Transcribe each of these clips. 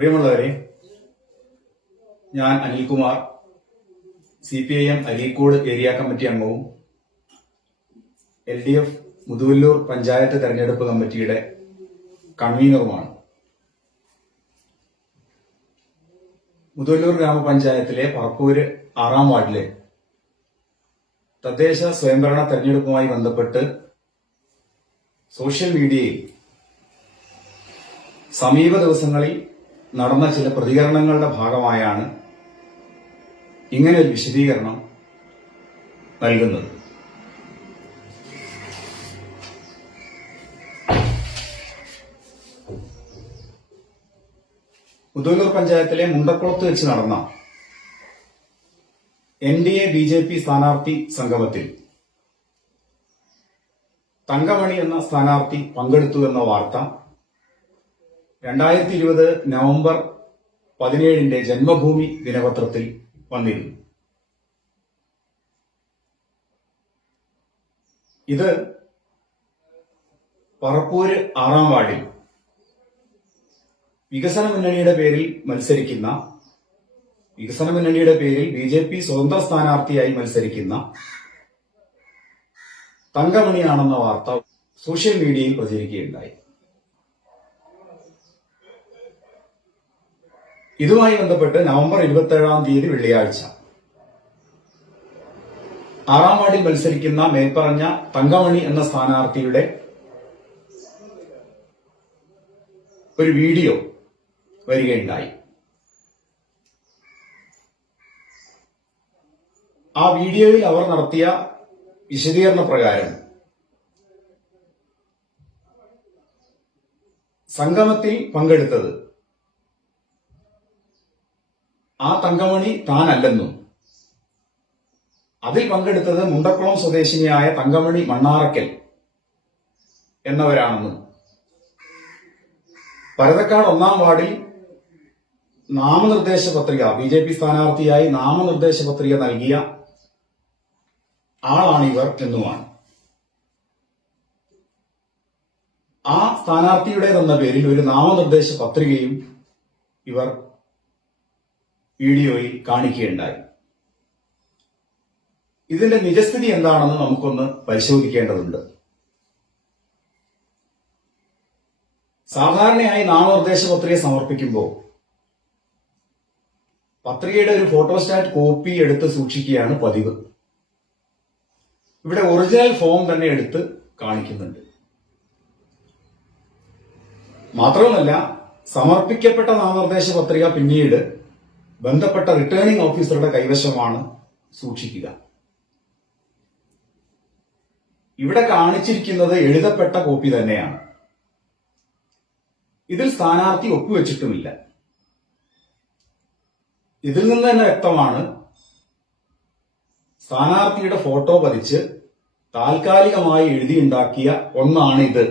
പ്രിയമുള്ളവരെ, ഞാൻ Anilkumar, CPIM Areekode area committee അംഗവും LDF മുതുവല്ലൂർ പഞ്ചായത്ത് തെരഞ്ഞെടുപ്പ് കമ്മിറ്റിയുടെ കൺവീനറുമാണ്. മുതുവല്ലൂർ ഗ്രാമപഞ്ചായത്തിലെ പറപ്പൂര് 6-ാം വാർഡിലെ തദ്ദേശ സ്വയംഭരണ തെരഞ്ഞെടുപ്പുമായി ബന്ധപ്പെട്ട് സോഷ്യൽ മീഡിയയിൽ സമീപ ദിവസങ്ങളിൽ നടന്ന ചില പ്രതികരണങ്ങളുടെ ഭാഗമായാണ് ഇങ്ങനെ ഒരു വിശദീകരണം നൽകുന്നത്. മുതുവല്ലൂർ പഞ്ചായത്തിലെ മുണ്ടക്കുളത്ത് വെച്ച് നടന്ന NDA BJP സ്ഥാനാർത്ഥി സംഗമത്തിൽ തങ്കമണി എന്ന സ്ഥാനാർത്ഥി പങ്കെടുത്തു എന്ന വാർത്ത 2020 നവംബർ 17 ജന്മഭൂമി ദിനപത്രത്തിൽ വന്നിരുന്നു. ഇത് പറപ്പൂര് 6-ാം വാർഡിൽ വികസന മുന്നണിയുടെ പേരിൽ BJP സ്വതന്ത്ര സ്ഥാനാർത്ഥിയായി മത്സരിക്കുന്ന തങ്കമണിയാണെന്ന വാർത്ത സോഷ്യൽ മീഡിയയിൽ പ്രചരിക്കുകയുണ്ടായി. ഇതുമായി ബന്ധപ്പെട്ട് നവംബർ 27-ാം തീയതി വെള്ളിയാഴ്ച 6-ാം വാർഡിൽ മത്സരിക്കുന്ന മേൽപ്പറഞ്ഞ തങ്കമണി എന്ന സ്ഥാനാർത്ഥിയുടെ ഒരു വീഡിയോ വരികയുണ്ടായി. ആ വീഡിയോയിൽ അവർ നടത്തിയ വിശദീകരണ പ്രകാരം സംഗമത്തിൽ പങ്കെടുത്തത് ആ തങ്കമണി താനല്ലെന്നും അതിൽ പങ്കെടുത്തത് മുണ്ടക്കുളം സ്വദേശിനിയായ തങ്കമണി മണ്ണാറക്കൽ എന്നവരാണെന്നും പരതക്കാട് 1-ാം വാർഡിൽ നാമനിർദ്ദേശ പത്രിക BJP സ്ഥാനാർത്ഥിയായി നാമനിർദ്ദേശ പത്രിക നൽകിയ ആളാണിവർ എന്നുമാണ്. ആ സ്ഥാനാർത്ഥിയുടേതെന്ന പേരിൽ ഒരു നാമനിർദ്ദേശ പത്രികയും ഇവർ വീഡിയോയിൽ കാണിക്കുകയുണ്ടായി. ഇതിന്റെ നിജസ്ഥിതി എന്താണെന്ന് നമുക്കൊന്ന് പരിശോധിക്കേണ്ടതുണ്ട്. സാധാരണയായി നാമനിർദ്ദേശ പത്രിക സമർപ്പിക്കുമ്പോൾ പത്രികയുടെ ഒരു ഫോട്ടോസ്റ്റാറ്റ് കോപ്പി എടുത്ത് സൂക്ഷിക്കുകയാണ് പതിവ്. ഇവിടെ ഒറിജിനൽ ഫോം തന്നെ എടുത്ത് കാണിക്കുന്നുണ്ട്. മാത്രവുമല്ല, സമർപ്പിക്കപ്പെട്ട നാമനിർദ്ദേശ പത്രിക പിന്നീട് ബന്ധപ്പെട്ട റിട്ടേണിംഗ് ഓഫീസറുടെ കൈവശമാണ് സൂക്ഷിക്കുക. ഇവിടെ കാണിച്ചിരിക്കുന്നത് എഴുതപ്പെട്ട കോപ്പി തന്നെയാണ്. ഇതിൽ സ്ഥാനാർത്ഥി ഒപ്പുവെച്ചിട്ടുമില്ല. ഇതിൽ നിന്ന് തന്നെ വ്യക്തമാണ് സ്ഥാനാർത്ഥിയുടെ ഫോട്ടോ പതിച്ച് താൽക്കാലികമായി എഴുതിയുണ്ടാക്കിയ ഒന്നാണിത്.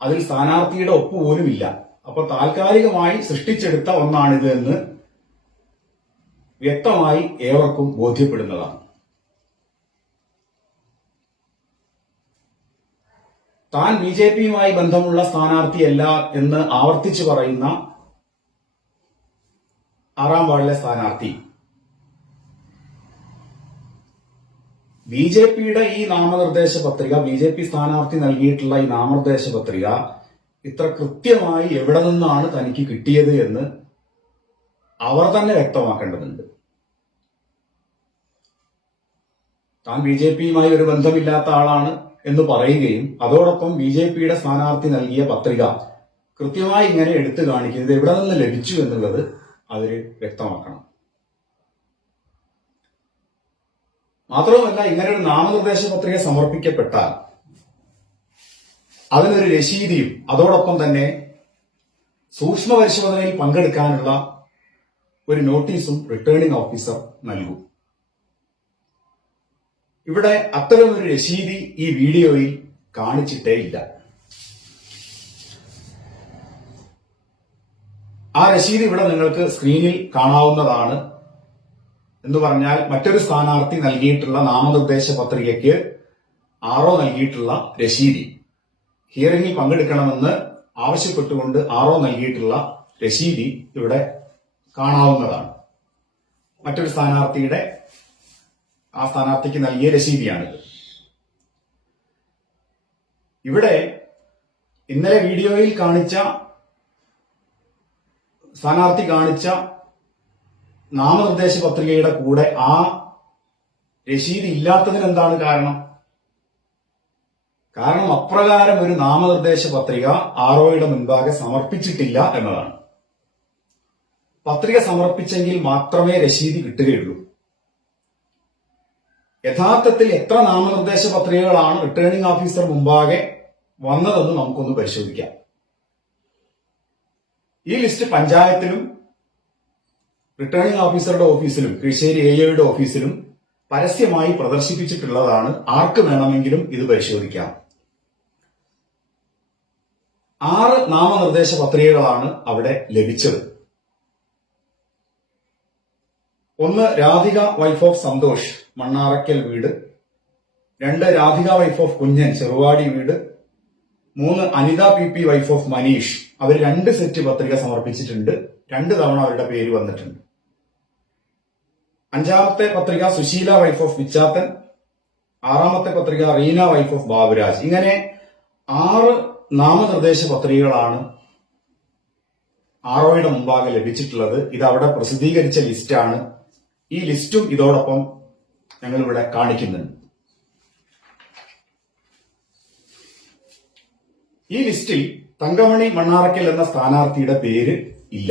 അതിൽ സ്ഥാനാർത്ഥിയുടെ ഒപ്പ് പോലുമില്ല. അപ്പൊ താൽക്കാലികമായി സൃഷ്ടിച്ചെടുത്ത ഒന്നാണിത് എന്ന് വ്യക്തമായി ഏവർക്കും ബോധ്യപ്പെടുന്നതാണ്. താൻ BJPയുമായി ബന്ധമുള്ള സ്ഥാനാർത്ഥിയല്ല എന്ന് ആവർത്തിച്ചു പറയുന്ന 6-ാം വാർഡിലെ സ്ഥാനാർത്ഥി BJPയുടെ ഈ നാമനിർദ്ദേശ പത്രിക, BJP സ്ഥാനാർത്ഥി നൽകിയിട്ടുള്ള ഈ നാമനിർദ്ദേശ പത്രിക ഇത്ര കൃത്യമായി എവിടെ നിന്നാണ് തനിക്ക് കിട്ടിയത് എന്ന് അവർ തന്നെ വ്യക്തമാക്കേണ്ടതുണ്ട്. താൻ BJPയുമായി ഒരു ബന്ധമില്ലാത്ത ആളാണ് എന്ന് പറയുകയും അതോടൊപ്പം BJPയുടെ സ്ഥാനാർത്ഥി നൽകിയ പത്രിക കൃത്യമായി ഇങ്ങനെ എടുത്തു കാണിക്കുന്നത് എവിടെ നിന്ന് ലഭിച്ചു എന്നുള്ളത് അവര് വ്യക്തമാക്കണം. മാത്രവുമല്ല, ഇങ്ങനെ ഒരു നാമനിർദ്ദേശ പത്രിക സമർപ്പിക്കപ്പെട്ടാൽ അതിനൊരു രശീതിയും അതോടൊപ്പം തന്നെ സൂക്ഷ്മ പരിശോധനയിൽ പങ്കെടുക്കാനുള്ള ഒരു നോട്ടീസും റിട്ടേണിംഗ് ഓഫീസർ നൽകും. ഇവിടെ അത്തരമൊരു രശീതി ഈ വീഡിയോയിൽ കാണിച്ചിട്ടേയില്ല. ആ രശീതി ഇവിടെ നിങ്ങൾക്ക് സ്ക്രീനിൽ കാണാവുന്നതാണ്. എന്ന് പറഞ്ഞാൽ, മറ്റൊരു സ്ഥാനാർത്ഥി നൽകിയിട്ടുള്ള നാമനിർദ്ദേശ പത്രികയ്ക്ക് ആർഒ നൽകിയിട്ടുള്ള രശീതി, ഹിയറിംഗിൽ പങ്കെടുക്കണമെന്ന് ആവശ്യപ്പെട്ടുകൊണ്ട് ആർഒ നൽകിയിട്ടുള്ള രശീതി ഇവിടെ കാണാവുന്നതാണ്. മറ്റൊരു സ്ഥാനാർത്ഥിയുടെ ആ സ്ഥാനാർത്ഥിക്ക് നൽകിയ രശീതിയാണിത്. ഇവിടെ ഇന്നലെ വീഡിയോയിൽ കാണിച്ച സ്ഥാനാർത്ഥി കാണിച്ച നാമനിർദ്ദേശ പത്രികയുടെ കൂടെ ആ രശീതി ഇല്ലാത്തതിന് എന്താണ് കാരണം? കാരണം അപ്രകാരം ഒരു നാമനിർദ്ദേശ പത്രിക ആർഒയുടെ മുൻപാകെ സമർപ്പിച്ചിട്ടില്ല എന്നതാണ്. പത്രിക സമർപ്പിച്ചെങ്കിൽ മാത്രമേ രശീതി കിട്ടുകയുള്ളൂ. യഥാർത്ഥത്തിൽ എത്ര നാമനിർദ്ദേശ പത്രികകളാണ് റിട്ടേണിംഗ് ഓഫീസർ മുമ്പാകെ വന്നതെന്ന് നമുക്കൊന്ന് പരിശോധിക്കാം. ഈ ലിസ്റ്റ് പഞ്ചായത്തിലും റിട്ടേണിംഗ് ഓഫീസറുടെ ഓഫീസിലും കീഴ്ശ്ശേരി എഐയുടെ ഓഫീസിലും പരസ്യമായി പ്രദർശിപ്പിച്ചിട്ടുള്ളതാണ്. ആർക്ക് വേണമെങ്കിലും ഇത് പരിശോധിക്കാം. 6 നാമനിർദ്ദേശ പത്രികകളാണ് അവിടെ ലഭിച്ചത്. ഒന്ന് രാധിക വൈഫ് ഓഫ് സന്തോഷ് മണ്ണാറക്കൽ വീട്, 2 രാധിക വൈഫ് ഓഫ് കുഞ്ഞൻ ചെറുവാടി വീട്, 3 Anitha P wife of Maneesh. അവർ 2 സെറ്റ് പത്രിക സമർപ്പിച്ചിട്ടുണ്ട്. 2 തവണ അവരുടെ പേര് വന്നിട്ടുണ്ട്. 5ാമത്തെ പത്രിക സുശീല വൈഫ് ഓഫ് വിച്ചാത്തൻ, 6ാമത്തെ പത്രിക റീന വൈഫ് ഓഫ് ബാബുരാജ്. ഇങ്ങനെ 6 നാമനിർദ്ദേശ പത്രികകളാണ് ആർഒയുടെ മുമ്പാകെ ലഭിച്ചിട്ടുള്ളത്. ഇത് അവിടെ പ്രസിദ്ധീകരിച്ച ലിസ്റ്റാണ്. ഈ ലിസ്റ്റും ഇതോടൊപ്പം ഞങ്ങളിവിടെ കാണിക്കുന്നുണ്ട്. ഈ ലിസ്റ്റിൽ തങ്കമണി മണ്ണാറക്കൽ എന്ന സ്ഥാനാർത്ഥിയുടെ പേര് ഇല്ല.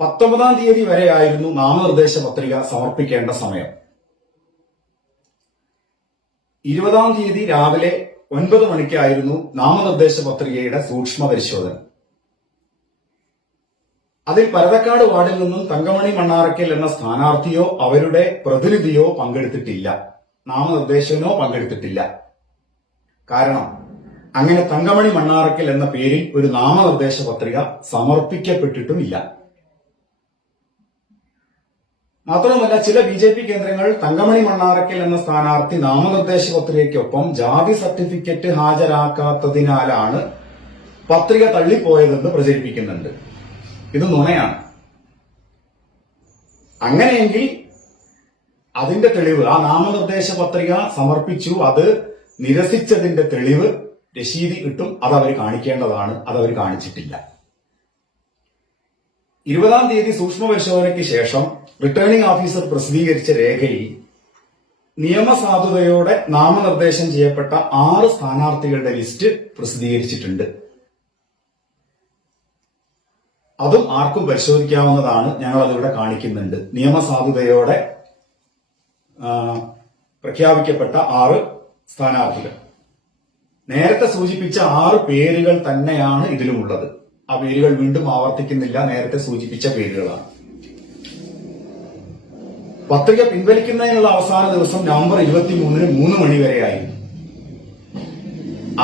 19-ാം തീയതി വരെയായിരുന്നു നാമനിർദ്ദേശ പത്രിക സമർപ്പിക്കേണ്ട സമയം. 20-ാം തീയതി രാവിലെ 9 മണിക്കായിരുന്നു നാമനിർദ്ദേശ പത്രികയുടെ സൂക്ഷ്മ പരിശോധന. അതിൽ പരതക്കാട് വാർഡിൽ നിന്നും തങ്കമണി മണ്ണാറക്കൽ എന്ന സ്ഥാനാർത്ഥിയോ അവരുടെ പ്രതിനിധിയോ പങ്കെടുത്തിട്ടില്ല. നാമനിർദ്ദേശനോ പങ്കെടുത്തിട്ടില്ല. കാരണം അങ്ങനെ തങ്കമണി മണ്ണാറക്കൽ എന്ന പേരിൽ ഒരു നാമനിർദ്ദേശ പത്രിക സമർപ്പിക്കപ്പെട്ടിട്ടുമില്ല. മാത്രമല്ല, ചില ബിജെപി കേന്ദ്രങ്ങൾ തങ്കമണി മണ്ണാറക്കൽ എന്ന സ്ഥാനാർത്ഥി നാമനിർദ്ദേശ പത്രികയ്ക്കൊപ്പം ജാതി സർട്ടിഫിക്കറ്റ് ഹാജരാക്കാത്തതിനാലാണ് പത്രിക തള്ളിപ്പോയതെന്ന് പ്രചരിപ്പിക്കുന്നുണ്ട്. ഇത് നുണയാണ്. അങ്ങനെയെങ്കിൽ അതിന്റെ തെളിവ്, ആ നാമനിർദ്ദേശ പത്രിക സമർപ്പിച്ചു, അത് നിരസിച്ചതിന്റെ തെളിവ് രശീതി കിട്ടും. അതവർ കാണിക്കേണ്ടതാണ്. അതവർ കാണിച്ചിട്ടില്ല. 20-ാം തീയതി സൂക്ഷ്മ പരിശോധനയ്ക്ക് ശേഷം റിട്ടേണിംഗ് ഓഫീസർ പ്രസിദ്ധീകരിച്ച രേഖയിൽ നിയമസാധുതയോടെ നാമനിർദ്ദേശം ചെയ്യപ്പെട്ട 6 സ്ഥാനാർത്ഥികളുടെ ലിസ്റ്റ് പ്രസിദ്ധീകരിച്ചിട്ടുണ്ട്. അതും ആർക്കും പരിശോധിക്കാവുന്നതാണ്. ഞങ്ങൾ അതിവിടെ കാണിക്കുന്നുണ്ട്. നിയമസാധുതയോടെ പ്രഖ്യാപിക്കപ്പെട്ട 6 സ്ഥാനാർത്ഥികൾ. നേരത്തെ സൂചിപ്പിച്ച 6 പേരുകൾ തന്നെയാണ് ഇതിലുമുള്ളത്. ആ പേരുകൾ വീണ്ടും ആവർത്തിക്കുന്നില്ല. നേരത്തെ സൂചിപ്പിച്ച പേരുകളാണ്. പത്രിക പിൻവലിക്കുന്നതിനുള്ള അവസാന ദിവസം നവംബർ 23-ന് 3 മണി വരെയായിരുന്നു.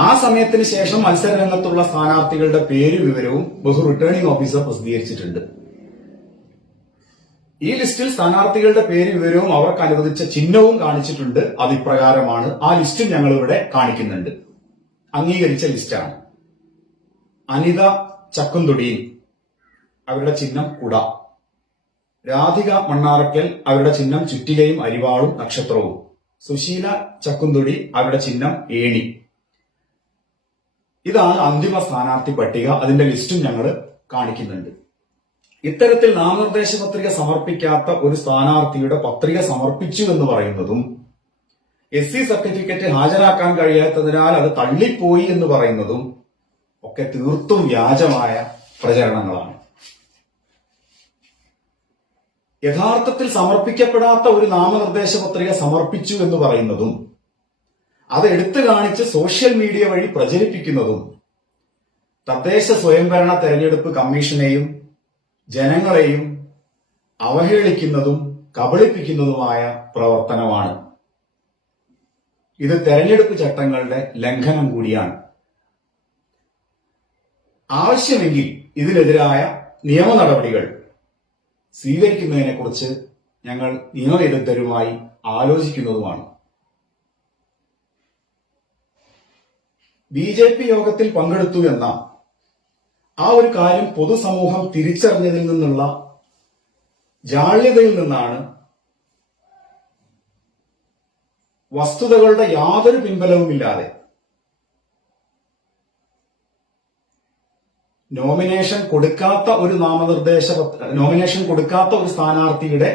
ആ സമയത്തിന് ശേഷം മത്സര രംഗത്തുള്ള സ്ഥാനാർത്ഥികളുടെ പേര് വിവരവും ബഹു റിട്ടേണിംഗ് ഓഫീസർ പ്രസിദ്ധീകരിച്ചിട്ടുണ്ട്. ഈ ലിസ്റ്റിൽ സ്ഥാനാർത്ഥികളുടെ പേര് വിവരവും അവർക്ക് അനുവദിച്ച ചിഹ്നവും കാണിച്ചിട്ടുണ്ട്. അത് ഇപ്രകാരമാണ്. ആ ലിസ്റ്റും ഞങ്ങൾ ഇവിടെ കാണിക്കുന്നുണ്ട്. അംഗീകരിച്ച ലിസ്റ്റാണ്. അനിത ചക്കുംതൊടിയിൽ അവരുടെ ചിഹ്നം കുട, രാധിക മണ്ണാറക്കൽ അവരുടെ ചിഹ്നം ചുറ്റികയും അരിവാളും നക്ഷത്രവും, സുശീല ചക്കുംതൊടി അവരുടെ ചിഹ്നം ഏണി. ഇതാണ് അന്തിമ സ്ഥാനാർത്ഥി പട്ടിക. അതിന്റെ ലിസ്റ്റും ഞങ്ങൾ കാണിക്കുന്നുണ്ട്. ഇത്തരത്തിൽ നാമനിർദ്ദേശ പത്രിക സമർപ്പിക്കാത്ത ഒരു സ്ഥാനാർത്ഥിയുടെ പത്രിക സമർപ്പിച്ചു എന്ന് പറയുന്നതും SC സർട്ടിഫിക്കറ്റ് ഹാജരാക്കാൻ കഴിയാത്തതിനാൽ അത് തള്ളിപ്പോയി എന്ന് പറയുന്നതും ഒക്കെ തീർത്തും വ്യാജമായ പ്രചരണങ്ങളാണ്. യഥാർത്ഥത്തിൽ സമർപ്പിക്കപ്പെടാത്ത ഒരു നാമനിർദ്ദേശ പത്രിക സമർപ്പിച്ചു എന്ന് പറയുന്നതും അത് എടുത്തു കാണിച്ച് സോഷ്യൽ മീഡിയ വഴി പ്രചരിപ്പിക്കുന്നതും തദ്ദേശ സ്വയംഭരണ തെരഞ്ഞെടുപ്പ് കമ്മീഷനെയും ജനങ്ങളെയും അവഹേളിക്കുന്നതും കബളിപ്പിക്കുന്നതുമായ പ്രവർത്തനമാണ്. ഇത് തെരഞ്ഞെടുപ്പ് ചട്ടങ്ങളുടെ ലംഘനം കൂടിയാണ്. ആവശ്യമെങ്കിൽ ഇതിനെതിരായ നിയമ നടപടികൾ സ്വീകരിക്കുന്നതിനെക്കുറിച്ച് ഞങ്ങൾ നിയമവിദഗ്ധരുമായി ആലോചിക്കുന്നതുമാണ്. BJP യോഗത്തിൽ പങ്കെടുത്തു എന്ന ആ ഒരു കാര്യം പൊതുസമൂഹം തിരിച്ചറിഞ്ഞതിൽ നിന്നുള്ള ജാള്യതയിൽ നിന്നാണ് വസ്തുതകളുടെ യാതൊരു പിൻബലവുമില്ലാതെ നോമിനേഷൻ കൊടുക്കാത്ത ഒരു സ്ഥാനാർത്ഥിയുടെ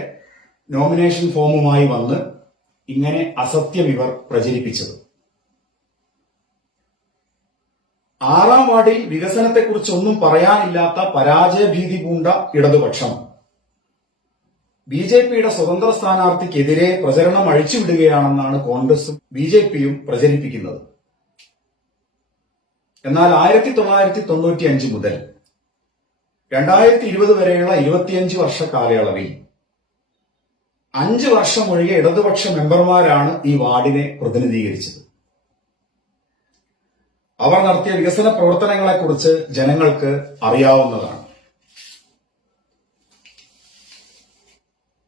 നോമിനേഷൻ ഫോമുമായി വന്ന് ഇങ്ങനെ അസത്യം ഇവർ പ്രചരിപ്പിച്ചത്. 6-ാം വാർഡിൽ വികസനത്തെക്കുറിച്ചൊന്നും പറയാനില്ലാത്ത പരാജയഭീതി പൂണ്ട ഇടതുപക്ഷം ബിജെപിയുടെ സ്വതന്ത്ര സ്ഥാനാർത്ഥിക്കെതിരെ പ്രചരണം അഴിച്ചുവിടുകയാണെന്നാണ് കോൺഗ്രസും ബിജെപിയും പ്രചരിപ്പിക്കുന്നത്. എന്നാൽ 1995 മുതൽ 2020 വരെയുള്ള 25 വർഷ കാലയളവിൽ 5 വർഷം ഒഴികെ ഇടതുപക്ഷ മെമ്പർമാരാണ് ഈ വാർഡിനെ പ്രതിനിധീകരിച്ചത്. അവർ നടത്തിയ വികസന പ്രവർത്തനങ്ങളെക്കുറിച്ച് ജനങ്ങൾക്ക് അറിയാവുന്നതാണ്.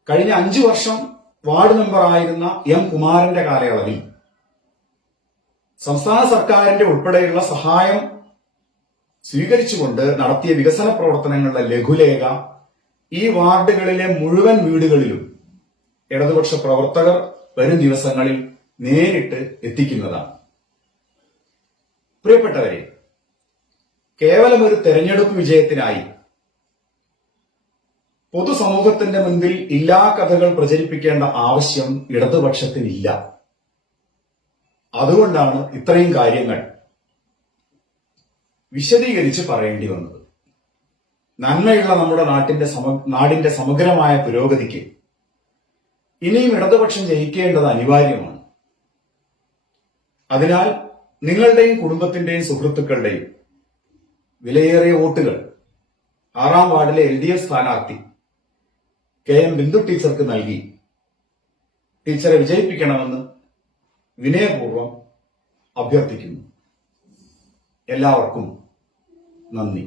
കഴിഞ്ഞ 5 വർഷം വാർഡ് മെമ്പറായിരുന്ന എം കുമാരന്റെ കാലയളവിൽ സംസ്ഥാന സർക്കാരിന്റെ ഉൾപ്പെടെയുള്ള സഹായം സ്വീകരിച്ചുകൊണ്ട് നടത്തിയ വികസന പ്രവർത്തനങ്ങളുടെ ലഘുലേഖ ഈ വാർഡുകളിലെ മുഴുവൻ വീടുകളിലും ഇടതുപക്ഷ പ്രവർത്തകർ വരും ദിവസങ്ങളിൽ നേരിട്ട് എത്തിക്കുന്നതാണ്. പ്രിയപ്പെട്ടവരെ, കേവലം ഒരു തെരഞ്ഞെടുപ്പ് വിജയത്തിനായി പൊതുസമൂഹത്തിന്റെ മുൻപിൽ ഇല്ലാ കഥകൾ പ്രചരിപ്പിക്കേണ്ട ആവശ്യം ഇടതുപക്ഷത്തിനില്ല. അതുകൊണ്ടാണ് ഇത്രയും കാര്യങ്ങൾ വിശദീകരിച്ച് പറയേണ്ടി വന്നത്. നന്മയുള്ള നമ്മുടെ നാടിന്റെ സമഗ്രമായ പുരോഗതിക്ക് ഇനിയും ഇടതുപക്ഷം ജയിക്കേണ്ടത് അനിവാര്യമാണ്. അതിനാൽ നിങ്ങളുടെയും കുടുംബത്തിന്റെയും സുഹൃത്തുക്കളുടെയും വിലയേറിയ വോട്ടുകൾ 6-ാം വാർഡിലെ LDF സ്ഥാനാർത്ഥി KM ബിന്ദു ടീച്ചർക്ക് നൽകി ടീച്ചറെ വിജയിപ്പിക്കണമെന്ന് വിനയപൂർവ്വം അഭ്യർത്ഥിക്കുന്നു. എല്ലാവർക്കും നന്ദി.